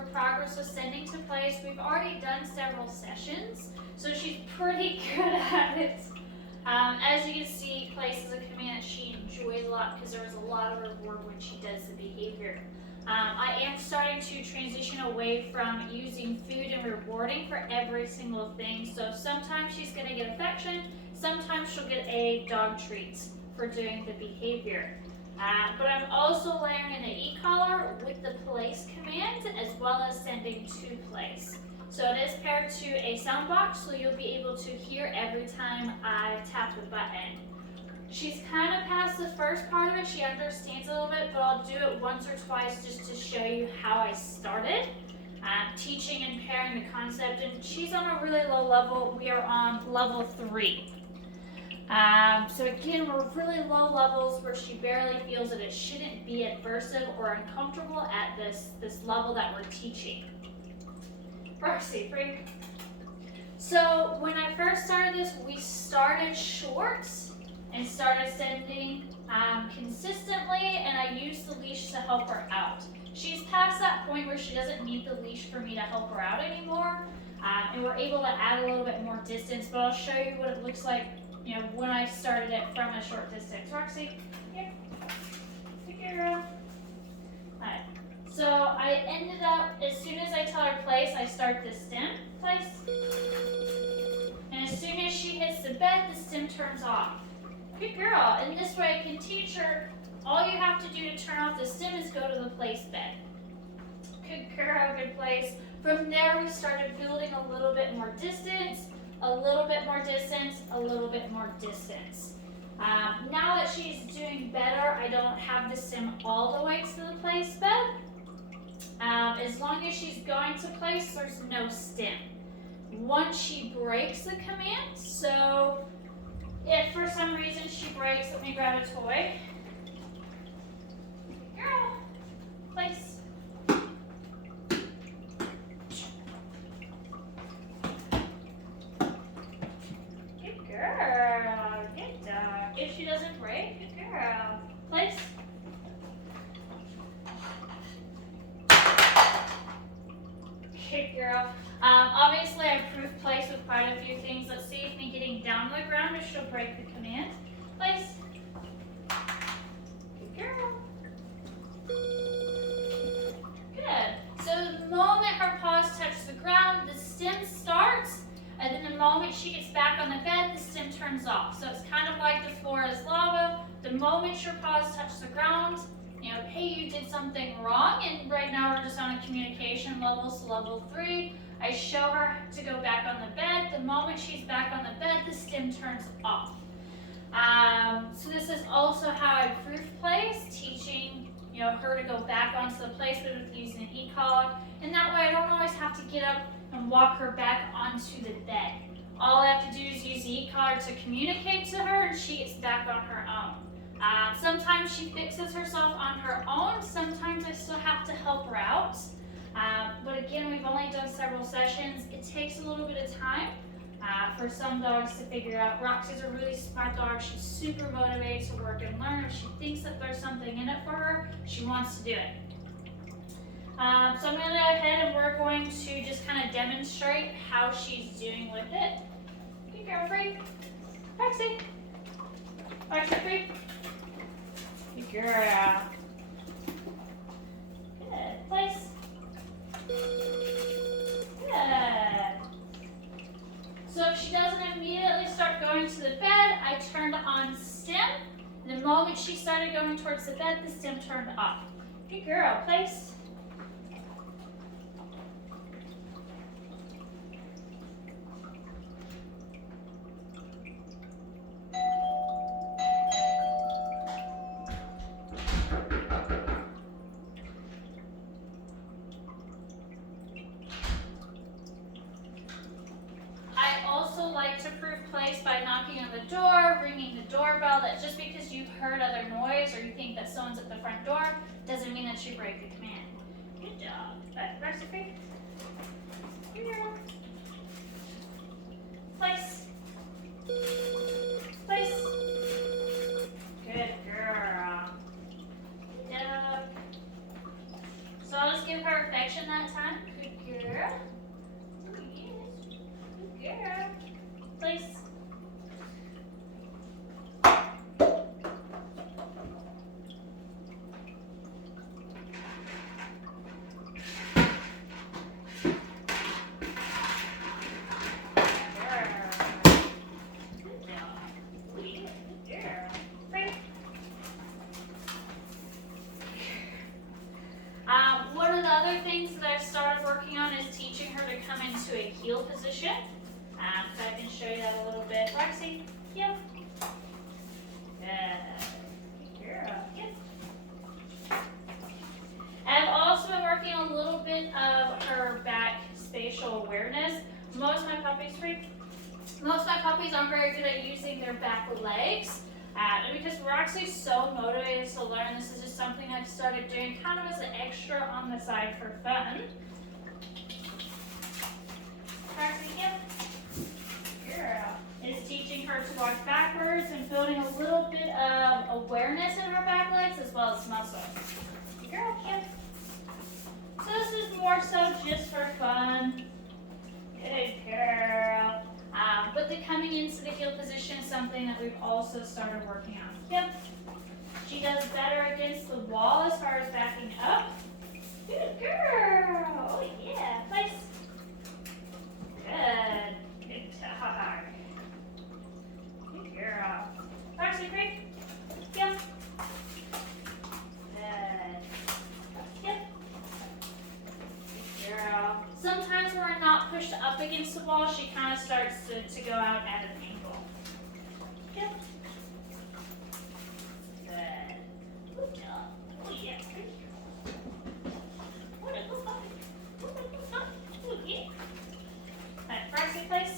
her progress with sending to place. We've already done several sessions, so she's pretty good at it. As you can see, place is a command that she enjoys a lot because there is a lot of reward when she does the behavior. I am starting to transition away from using food and rewarding for every single thing. So sometimes she's going to get affection, sometimes she'll get a dog treat for doing the behavior. But I'm also layering in the e-collar with the place command as well as sending to place. So it is paired to a sound box, so you'll be able to hear every time I tap the button. She's kind of past the first part of it. She understands a little bit, but I'll do it once or twice just to show you how I started teaching and pairing the concept. And she's on a really low level. We are on level 3. So again, we're really low levels where she barely feels that it shouldn't be adversive or uncomfortable at this level that we're teaching. Roxy, free. So when I first started this, we started short and started sending consistently, and I used the leash to help her out. She's past that point where she doesn't need the leash for me to help her out anymore, and we're able to add a little bit more distance, but I'll show you what it looks like, you know, when I started it from a short distance. Roxy, here, take care of. Alright, so I ended up, as soon as I tell her place, I start the stem, place, and as soon as she hits the bed, the stem turns off. Good girl, and this way I can teach her, all you have to do to turn off the stem is go to the place bed. Good girl, good place. From there we started building a little bit more distance, a little bit more distance, a little bit more distance. Now that she's doing better, I don't have the stem all the way to the place bed. As long as she's going to place, there's no stem. Once she breaks the command, so if for some reason she breaks, let me grab a toy. Girl, place. Good girl, good dog. If she doesn't break, good girl. Place. Good girl. Obviously, I proved place with quite a few things. Let's see if me getting down on the ground if she'll break the command. Place. Good girl. Good. So the moment her paws touch the ground, the stem starts, and then the moment she gets back on the bed, the stem turns off. So it's kind of like the floor is lava. The moment your paws touch the ground, you know, hey, you did something wrong, and right now we're just on a communication level, so level 3. I show her to go back on the bed. The moment she's back on the bed, the stem turns off. So this is also how I proof place, teaching, you know, her to go back onto the place with using an e-collar, and that way I don't always have to get up and walk her back onto the bed. All I have to do is use the e-collar to communicate to her, and she gets back on her own. Sometimes she fixes herself on her own. Sometimes I still have to help her out. But again, we've only done several sessions. It takes a little bit of time for some dogs to figure out. Roxy's a really smart dog. She's super motivated to work and learn. If she thinks that there's something in it for her, she wants to do it. So I'm going to go ahead and we're going to just kind of demonstrate how she's doing with it. Good girl, free. Roxy. Roxy, free. Good girl. Good. Place. Good. So if she doesn't immediately start going to the bed, I turned on stem. And the moment she started going towards the bed, the stem turned off. Good girl. Place. By knocking on the door, ringing the doorbell, that just because you've heard other noise or you think that someone's at the front door doesn't mean that you break the command. Good job. Roxy, free. Here. Place. Place. Good girl. Good job. So I'll just give her affection that time. come into a heel position. So I can show you that a little bit. Roxy, heel. Good. Girl, heel. I've also been working a little bit of her back spatial awareness. Most of my puppies aren't very good at using their back legs. And because Roxy's so motivated to learn, this is just something I've started doing kind of as an extra on the side for fun. Roxy, yep. Girl. Is teaching her to walk backwards and building a little bit of awareness in her back legs as well as muscle. Girl, yep. So this is more so just for fun. Good girl. But the coming into the heel position is something that we've also started working on. Yep. She does better against the wall as far as backing up. Good girl. Oh yeah. Nice. Good. Good dog. Good girl. Roxy, great. Yep. Good. Yep. Good girl. Sometimes when we're not pushed up against the wall, she kind of starts to go out at an angle. Yep. Good. Good job. Oh, yeah. What a good puppy. What a good puppy. Oh, yeah. All right, Roxy, place.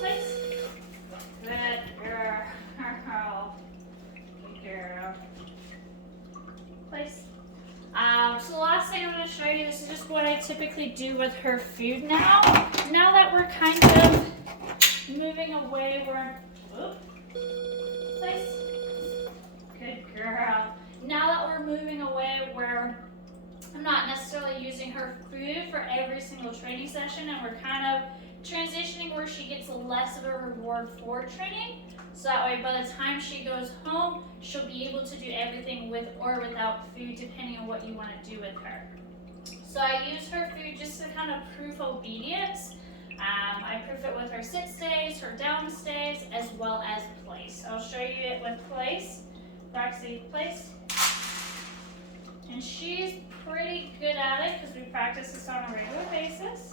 Place. Good girl. Good girl. Place. So the last thing I'm going to show you, this is just what I typically do with her food now. Now that we're kind of moving away, place. Good girl. Now that we're moving away where I'm not necessarily using her food for every single training session, and we're kind of transitioning where she gets less of a reward for training. So that way, by the time she goes home, she'll be able to do everything with or without food, depending on what you want to do with her. So I use her food just to kind of proof obedience. I proof it with her sit stays, her down stays, as well as place. I'll show you it with place. Roxy, place. And she's pretty good at it because we practice this on a regular basis.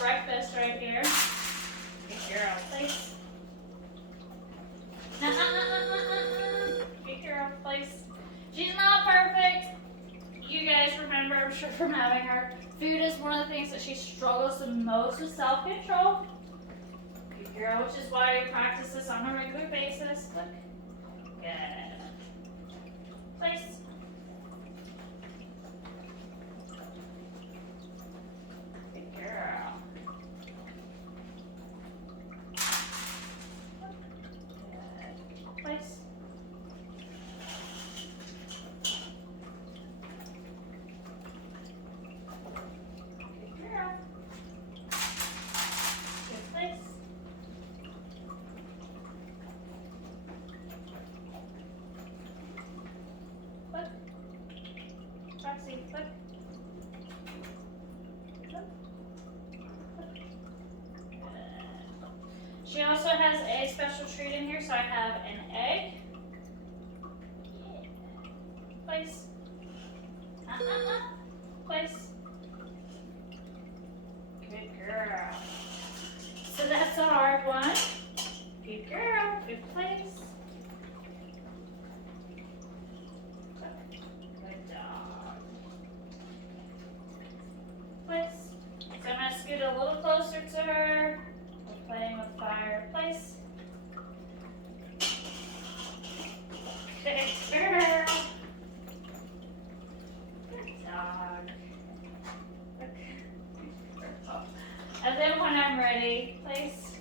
Breakfast right here. Good girl, place. Good girl, place. She's not perfect. You guys remember, I'm sure, from having her. Food is one of the things that she struggles the most with self-control. Good girl, which is why we practice this on a regular basis. Look. Good. Place. Good girl. Place. Good girl. Good place. Look. Roxy, look. Look. She also has a special treat in here, so I have an egg. Yeah. Place. Place. Good girl. So that's a hard one. Good girl. Good place. Good dog. Place. So I'm going to scoot a little closer to her. We're playing with fire. Place. Good girl. Good dog. And then when I'm ready, place.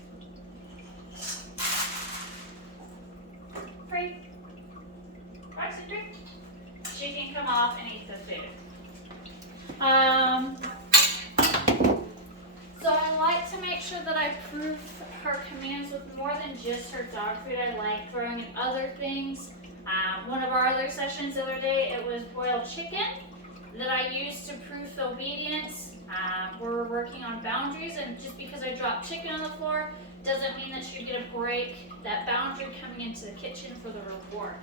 Free. Roxy, free. She can come off and eat the food. So I like to make sure that I proof her commands with more than just her dog food. I like throwing in other things. One of our other sessions the other day, it was boiled chicken that I used to proof obedience. We're working on boundaries, and just because I dropped chicken on the floor doesn't mean that you get a break that boundary coming into the kitchen for the reward.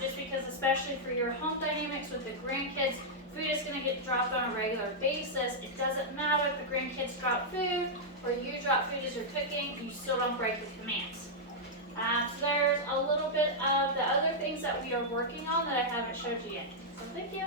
Just because, especially for your home dynamics with the grandkids, food is going to get dropped on a regular basis. It doesn't matter if the grandkids drop food or you drop food as you're cooking, you still don't break the commands. So there's a little bit of the other things that we are working on that I haven't showed you yet. So thank you.